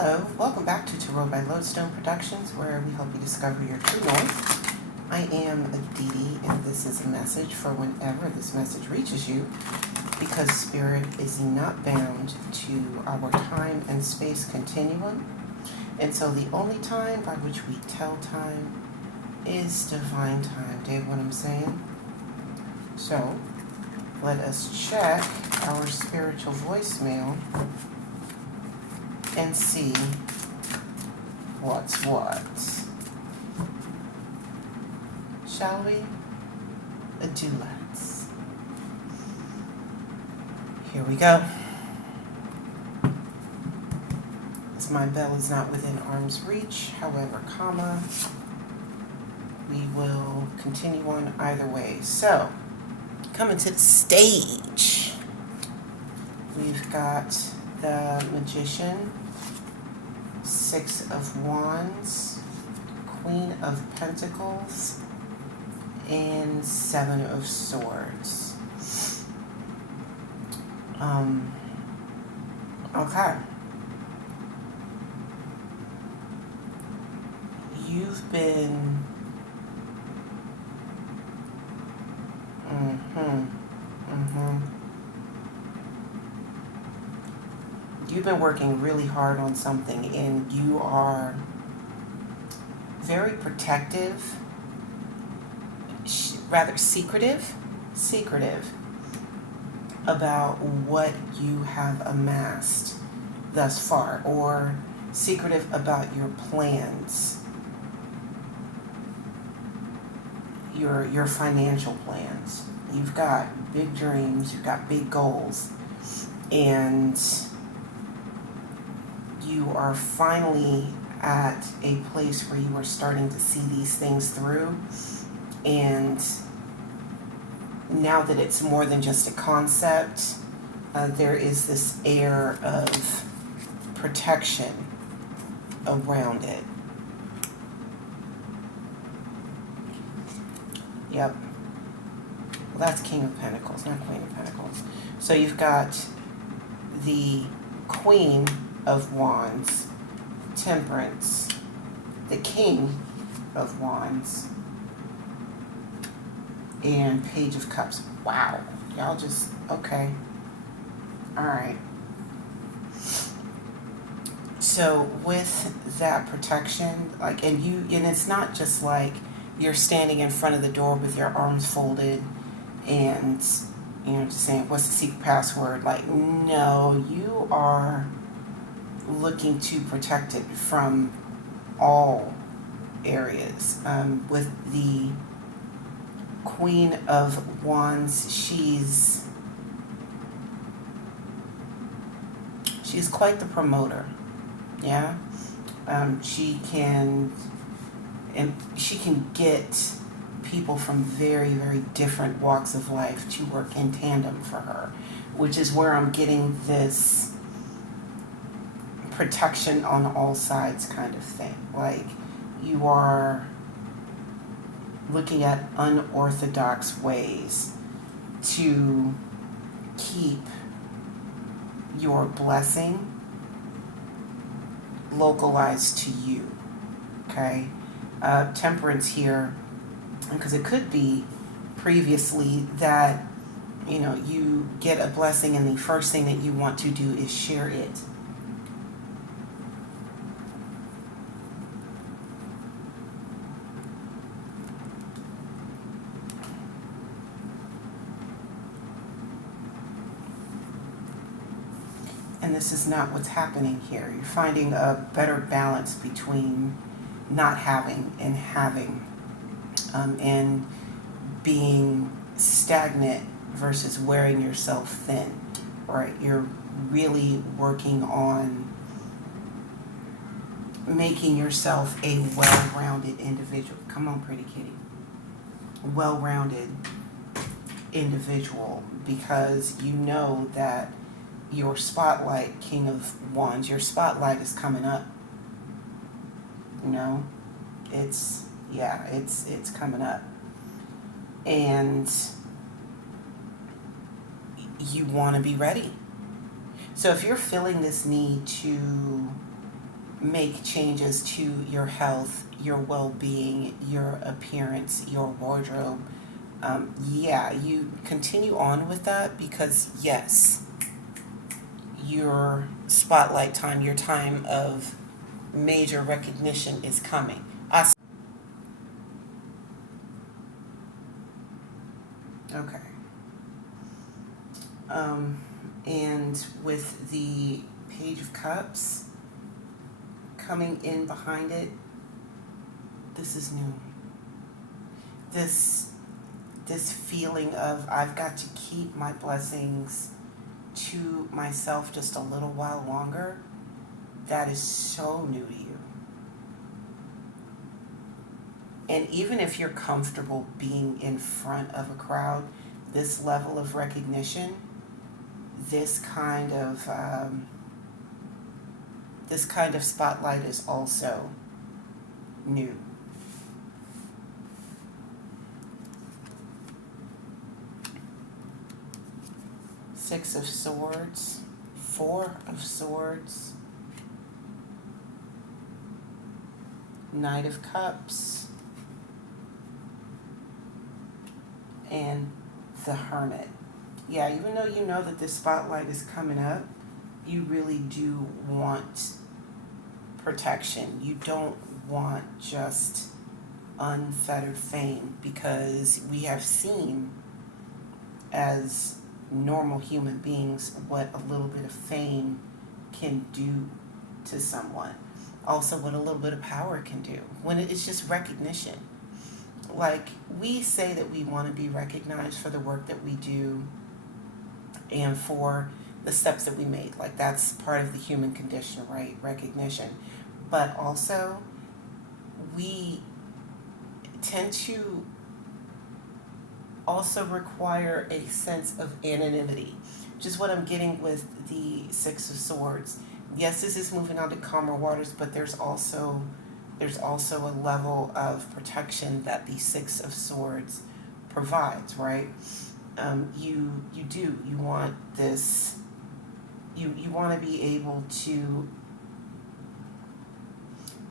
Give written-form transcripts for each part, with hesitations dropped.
Hello, welcome back to Tarot by Lodestone Productions, where we help you discover your true north. I am Aditi, and this is a message for whenever this message reaches you, because Spirit is not bound to our time and space continuum, and so the only time by which we tell time is divine time. Do you get what I'm saying? So, let us check our spiritual voicemail and see what's what. Shall we? Let's. Here we go. As my bell is not within arm's reach, however, we will continue on either way. So, coming to the stage, we've got the Magician, Six of Wands, Queen of Pentacles, and Seven of Swords. Okay. You've been you've been working really hard on something, and you are very protective, rather secretive about what you have amassed thus far, or secretive about your plans, your financial plans. You've got big dreams, you've got big goals, and you are finally at a place where you are starting to see these things through. And now that it's more than just a concept, there is this air of protection around it. Yep. Well, that's King of Pentacles, not Queen of Pentacles. So you've got the Queen of Wands, Temperance, the King of Wands, and Page of Cups. Wow. Y'all just, okay. All right. So with that protection, and it's not just like you're standing in front of the door with your arms folded and, just saying, what's the secret password? No, you are looking to protect it from all areas. With the Queen of Wands, she's quite the promoter. Yeah. She can get people from very, very different walks of life to work in tandem for her, which is where I'm getting this protection on all sides kind of thing. Like, you are looking at unorthodox ways to keep your blessing localized to you. Okay? Temperance here, because it could be previously that you get a blessing and the first thing that you want to do is share it. And this is not what's happening here. You're finding a better balance between not having and having, and being stagnant versus wearing yourself thin, right? You're really working on making yourself a well-rounded individual. Come on, pretty kitty. Well-rounded individual, because you know that your spotlight, King of Wands, your spotlight is coming up. It's coming up. And you want to be ready. So if you're feeling this need to make changes to your health, your well-being, your appearance, your wardrobe, yeah, you continue on with that because yes, your spotlight time, your time of major recognition is coming. Okay. Um, and with the Page of Cups coming in behind it, this is new. This this feeling of I've got to keep my blessings to myself just a little while longer, that is so new to you. And even if you're comfortable being in front of a crowd, this level of recognition, this kind of this kind of spotlight is also new. Six of Swords, Four of Swords, Knight of Cups, and the Hermit. Yeah, even though you know that this spotlight is coming up, you really do want protection. You don't want just unfettered fame, because we have seen as normal human beings what a little bit of fame can do to someone. Also, what a little bit of power can do when it's just recognition. Like, we say that we want to be recognized for the work that we do and for the steps that we made. Like, that's part of the human condition, right? Recognition. But also, we tend to also require a sense of anonymity, which is what I'm getting with the Six of Swords. Yes, this is moving on to calmer waters, but there's also a level of protection that the Six of Swords provides, right? You want this. You want to be able to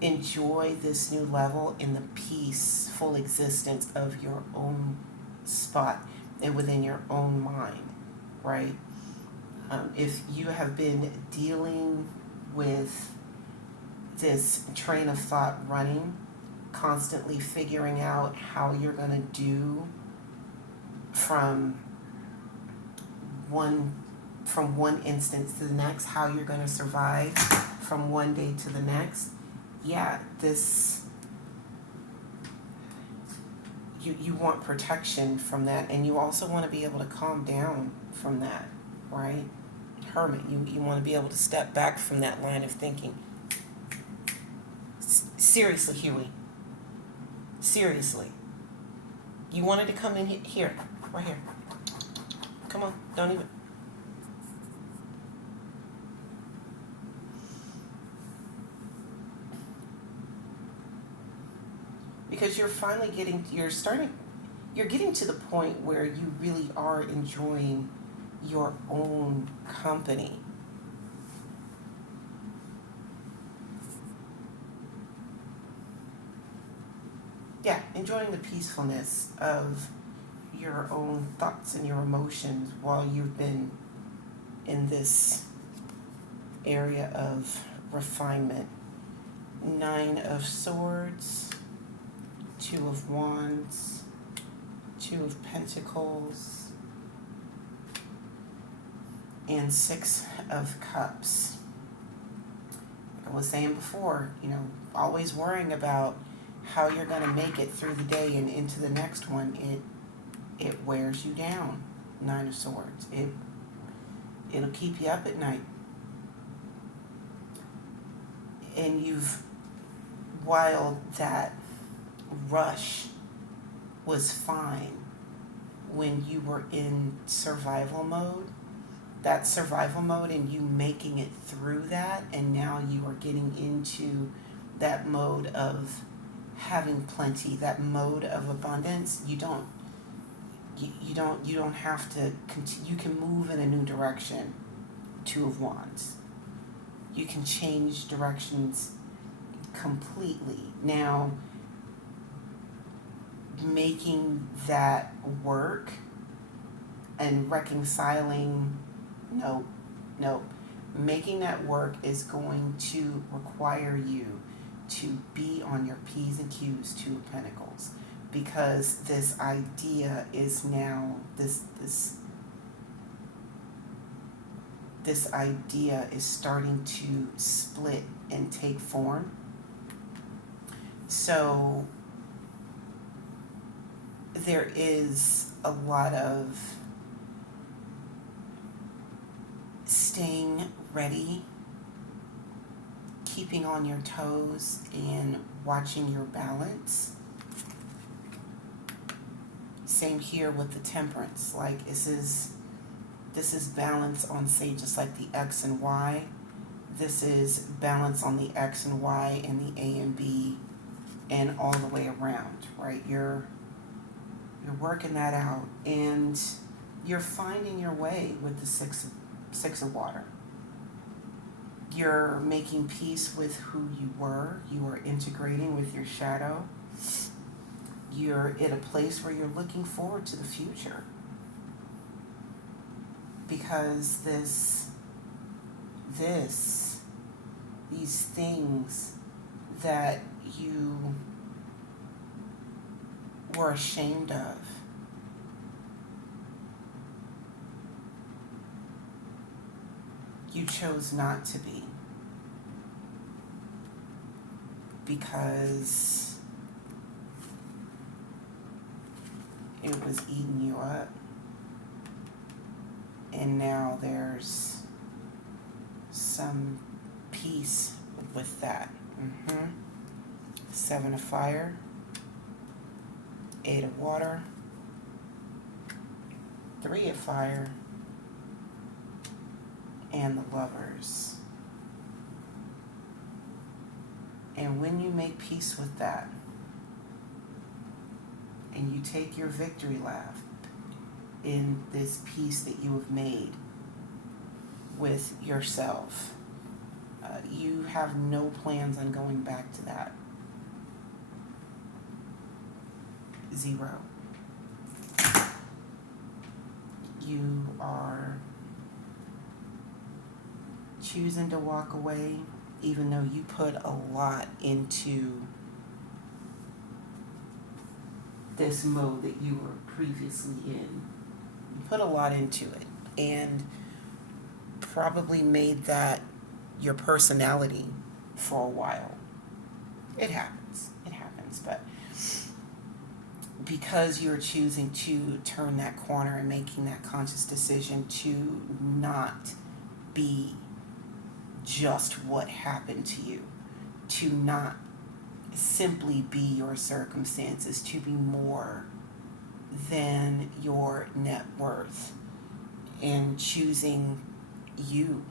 enjoy this new level in the peaceful existence of your own spot and within your own mind, right? If you have been dealing with this train of thought running, constantly figuring out how you're going to do from one instance to the next, how you're going to survive from one day to the next, yeah, this you want protection from that, and you also want to be able to calm down from that, right? Hermit, you want to be able to step back from that line of thinking. Seriously, Huey. Seriously. You wanted to come in here, right here. Come on, don't even. Because you're getting to the point where you really are enjoying your own company. Yeah, enjoying the peacefulness of your own thoughts and your emotions while you've been in this area of refinement. Nine of Swords, Two of Wands, Two of Pentacles, and Six of Cups. Like I was saying before, always worrying about how you're going to make it through the day and into the next one. It wears you down. Nine of Swords. It'll keep you up at night. And while that rush was fine when you were in survival mode, that survival mode and you making it through that, and now you are getting into that mode of having plenty, that mode of abundance. You don't have to continue. You can move in a new direction. Two of Wands. you can change directions completely. Now, making that work and reconciling, nope, making that work is going to require you to be on your P's and Q's, Two of Pentacles, because this idea is now, this idea is starting to split and take form. So there is a lot of staying ready, keeping on your toes, and watching your balance. Same here with the Temperance. Like, this is balance on, say, just like the X and Y. This is balance on the X and Y and the A and B and all the way around, right? You're working that out, and you're finding your way with the six of water. You're making peace with who you were. You are integrating with your shadow. You're at a place where you're looking forward to the future, because these things that you were ashamed of, you chose not to be, because it was eating you up. And now there's some peace with that. Seven of Fire, Eight of Water, Three of Fire, and the Lovers. And when you make peace with that, and you take your victory lap in this peace that you have made with yourself, you have no plans on going back to that. Zero. You are choosing to walk away, even though you put a lot into this mode that you were previously in. You put a lot into it, and probably made that your personality for a while. It happens, but because you're choosing to turn that corner and making that conscious decision to not be just what happened to you, to not simply be your circumstances, to be more than your net worth, and choosing you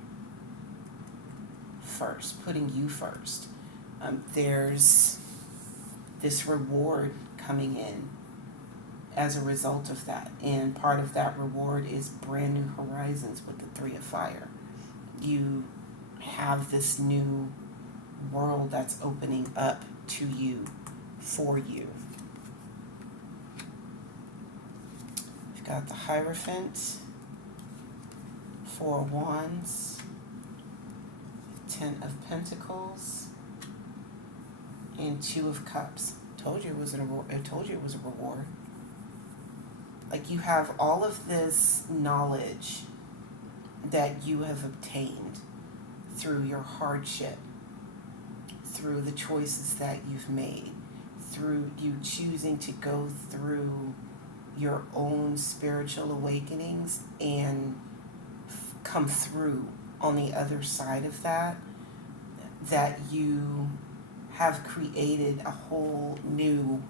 first, putting you first. There's this reward coming in as a result of that, and part of that reward is brand new horizons with the Three of Fire. You have this new world that's opening up to you, for you. You've got the Hierophant, Four of Wands, Ten of Pentacles, and Two of Cups. Told you it was a reward. Like, you have all of this knowledge that you have obtained through your hardship, through the choices that you've made, through you choosing to go through your own spiritual awakenings and come through on the other side of that, that you have created a whole new,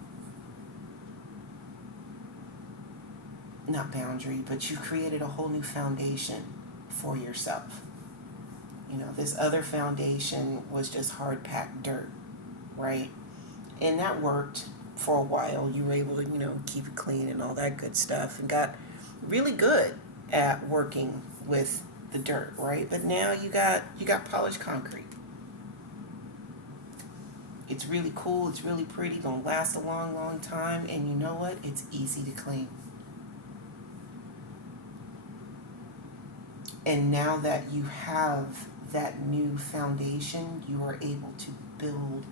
not boundary, but you've created a whole new foundation for yourself. You know, this other foundation was just hard-packed dirt, right? And that worked for a while. You were able to, keep it clean and all that good stuff, and got really good at working with the dirt, right? But now you got polished concrete. It's really cool, it's really pretty, gonna last a long, long time, and you know what? It's easy to clean. And now that you have that new foundation, you are able to build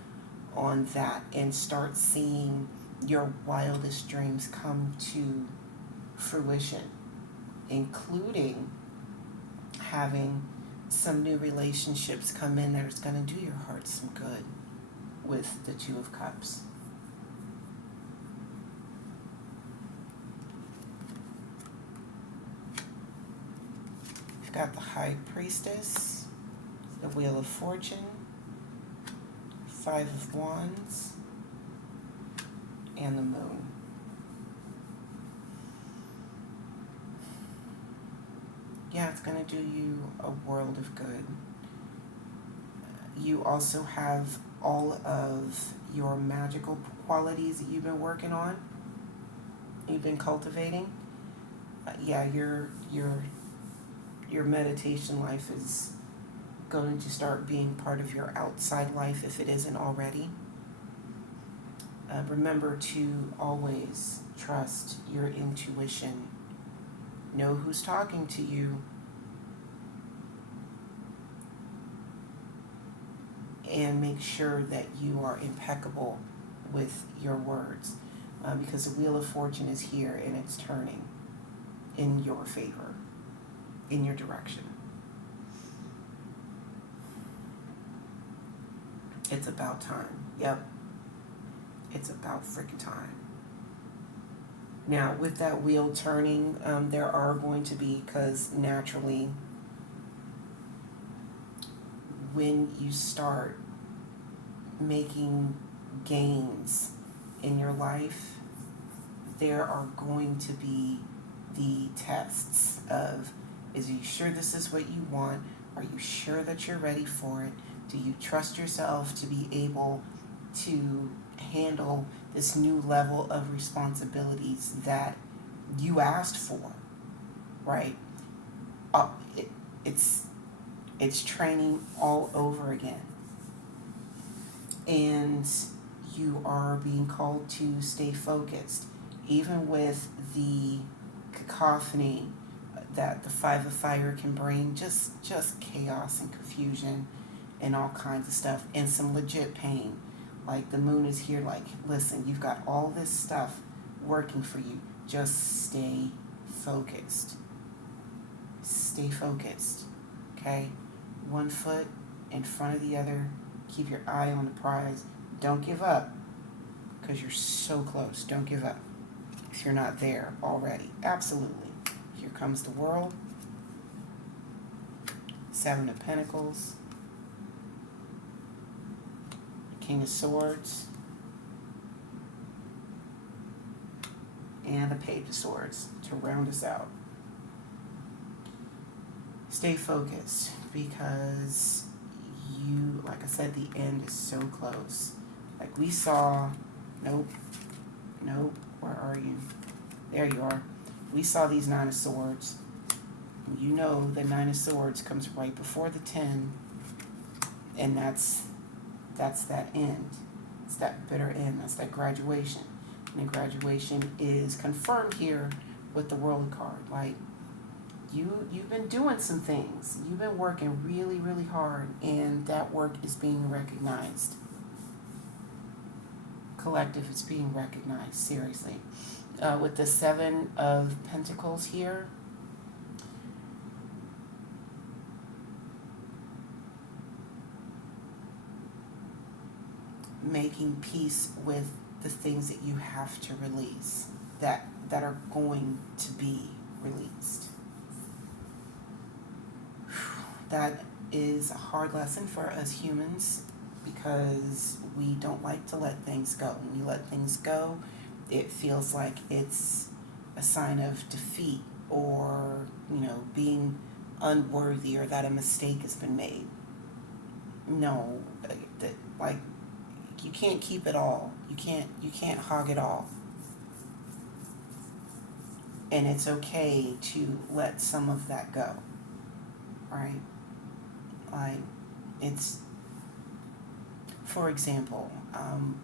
on that and start seeing your wildest dreams come to fruition, including having some new relationships come in that is going to do your heart some good with the Two of Cups. You've got the High Priestess, the Wheel of Fortune, Five of Wands, and the Moon. Yeah, it's going to do you a world of good. You also have all of your magical qualities that you've been working on, you've been cultivating. Yeah, your meditation life is going to start being part of your outside life if it isn't already. Remember to always trust your intuition. Know who's talking to you. And make sure that you are impeccable with your words, because the Wheel of Fortune is here and it's turning in your favor, in your direction. It's about time. Yep. It's about freaking time. Now, with that wheel turning, there are going to be, because naturally, when you start making gains in your life, there are going to be the tests of, is you sure this is what you want? Are you sure that you're ready for it? Do you trust yourself to be able to handle this new level of responsibilities that you asked for, right? It's training all over again. And you are being called to stay focused, even with the cacophony that the Five of Fire can bring, just chaos and confusion and all kinds of stuff, and some legit pain. Like the Moon is here, like, listen, you've got all this stuff working for you. Just stay focused. Stay focused, okay? One foot in front of the other. Keep your eye on the prize. Don't give up, because you're so close. Don't give up if you're not there already. Absolutely. Here comes the World. Seven of Pentacles. King of Swords. And the Page of Swords to round us out. Stay focused, because you, like I said, the end is so close. Like we saw, nope, where are you? There you are. We saw these Nine of Swords. You know the Nine of Swords comes right before the 10, and that's that end. It's that bitter end. That's that graduation. And the graduation is confirmed here with the World card. Like, you've been doing some things. You've been working really, really hard, and that work is being recognized. Collective is being recognized, seriously. With the Seven of Pentacles here, making peace with the things that you have to release, that are going to be released. That is a hard lesson for us humans, because we don't like to let things go. When we let things go, it feels like it's a sign of defeat, or, being unworthy, or that a mistake has been made. No, like, you can't keep it all. You can't hog it all. And it's okay to let some of that go. right? Like, it's, for example,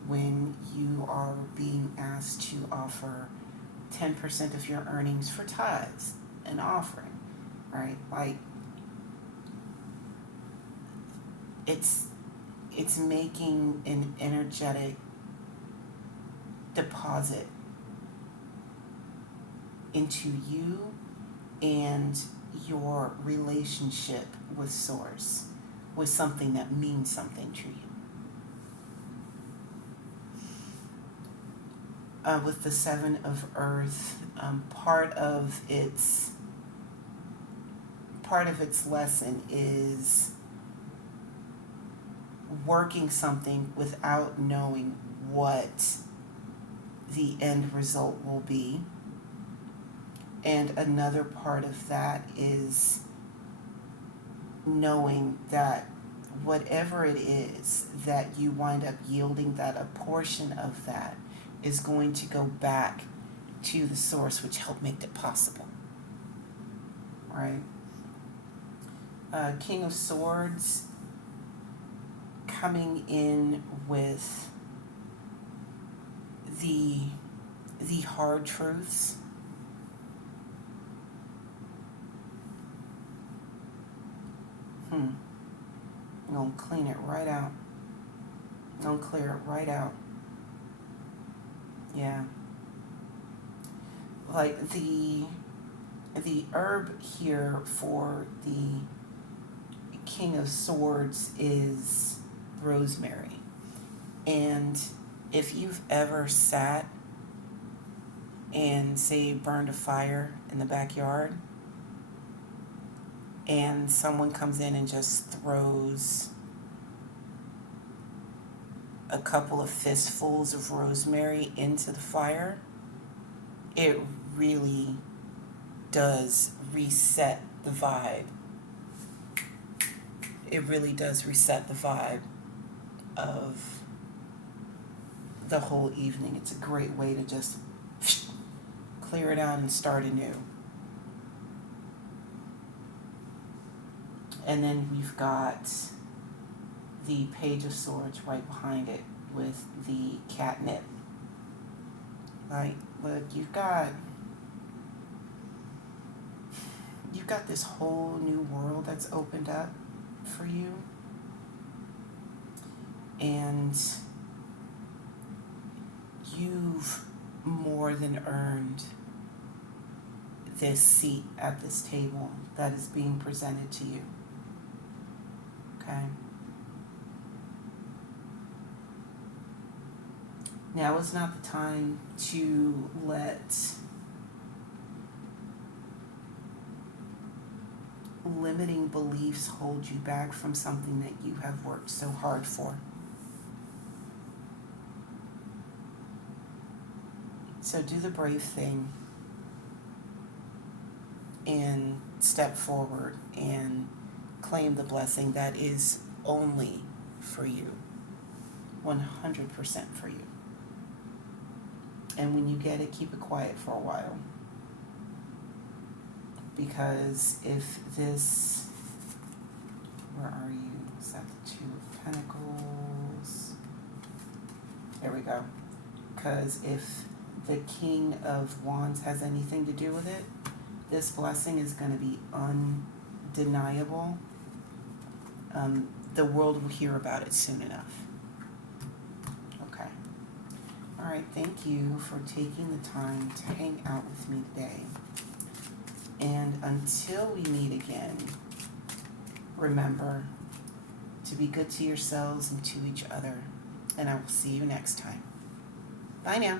when you are being asked to offer 10% of your earnings for tithes and offering, right? Like, it's making an energetic deposit into you and your relationship with Source, with something that means something to you. With the Seven of Earth, part of its lesson is working something without knowing what the end result will be. And another part of that is knowing that whatever it is that you wind up yielding, that a portion of that is going to go back to the Source, which helped make it possible. Right? King of Swords coming in with the hard truths. I'm gonna clean it right out. I'm gonna clear it right out. Yeah. Like the herb here for the King of Swords is rosemary. And if you've ever sat and, say, burned a fire in the backyard, and someone comes in and just throws a couple of fistfuls of rosemary into the fire, it really does reset the vibe. It really does reset the vibe of the whole evening. It's a great way to just clear it out and start anew. And then we've got the Page of Swords right behind it with the catnip. Like, look, you've got this whole new world that's opened up for you. And you've more than earned this seat at this table that is being presented to you. Okay? Now is not the time to let limiting beliefs hold you back from something that you have worked so hard for. So do the brave thing and step forward and claim the blessing that is only for you, 100% for you. And when you get it, keep it quiet for a while. Because if this, where are you? Is that the Two of Pentacles? There we go. Because if the King of Wands has anything to do with it, this blessing is going to be undeniable. The world will hear about it soon enough. Okay. All right. Thank you for taking the time to hang out with me today. And until we meet again, remember to be good to yourselves and to each other. And I will see you next time. Bye now.